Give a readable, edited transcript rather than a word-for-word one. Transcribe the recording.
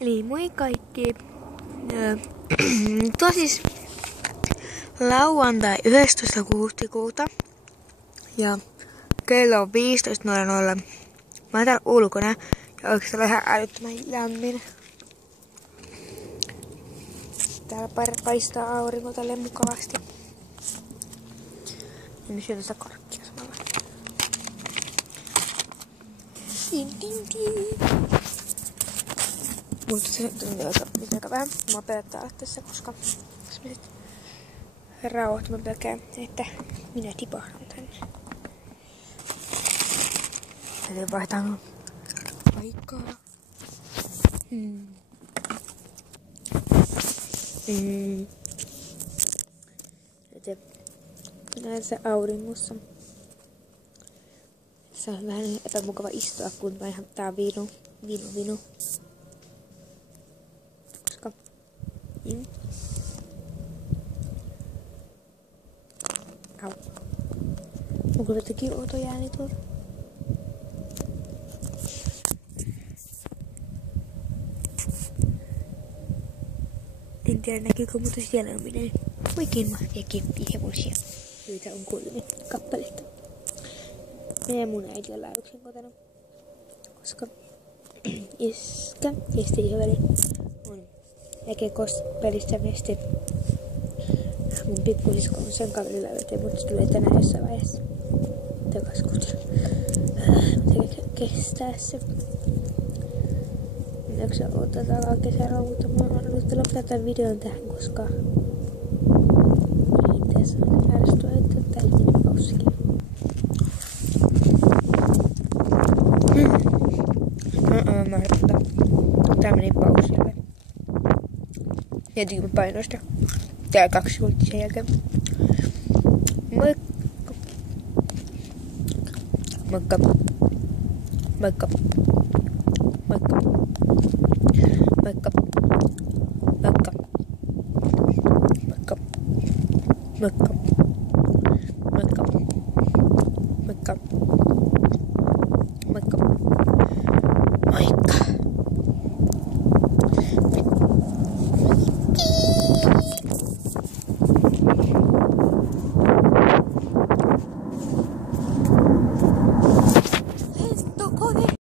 Eli moi kaikki. Tuo siis lauantai 11. huhtikuuta. Ja kello on 15.00. Mä oon täällä ulkona. Ja oikeastaan ihan älyttömän lämmin. Täällä paistaa aurinko tälleen mukavasti. Ja mä syön tästä karkkia samalla. Mutta se on aika vähän. Mä pelottaa tässä, koska sellaiset rauhat mä pelkään, että minä tipahdan tänne. Eli vaihtaan paikkaa. Näen se auringossa. Se on vähän epämukava istua, kun tää on vino. Koska... Au. Onko jotenkin outo ääni tuolla? En tiedä näkyykö, mutta siellä on minä oikein mahtia keppihevosia, joita on 3 kappaletta. Minä ja mun äiti ollaan yksin kotona, koska iskä ja sitten isoveli on Lekekospelissä ja sitten mun pikkusisko on sen kaverilla, joten mut tulee tänään jossain vaiheessa takas kotiin. Mutta kestää se. Minäksä otetaan kesällä, mutta mä oon nyt lopettaa tämän videon tähän, koska ei pitäisi ärsytyä, että täällä meni paussikin. Tää meni pausille. Ja painoista. Tää 2 sekuntia sen jälkeen. Moikka. Moikka. Moikka. Moikka. Moikka. Moikka. Moikka.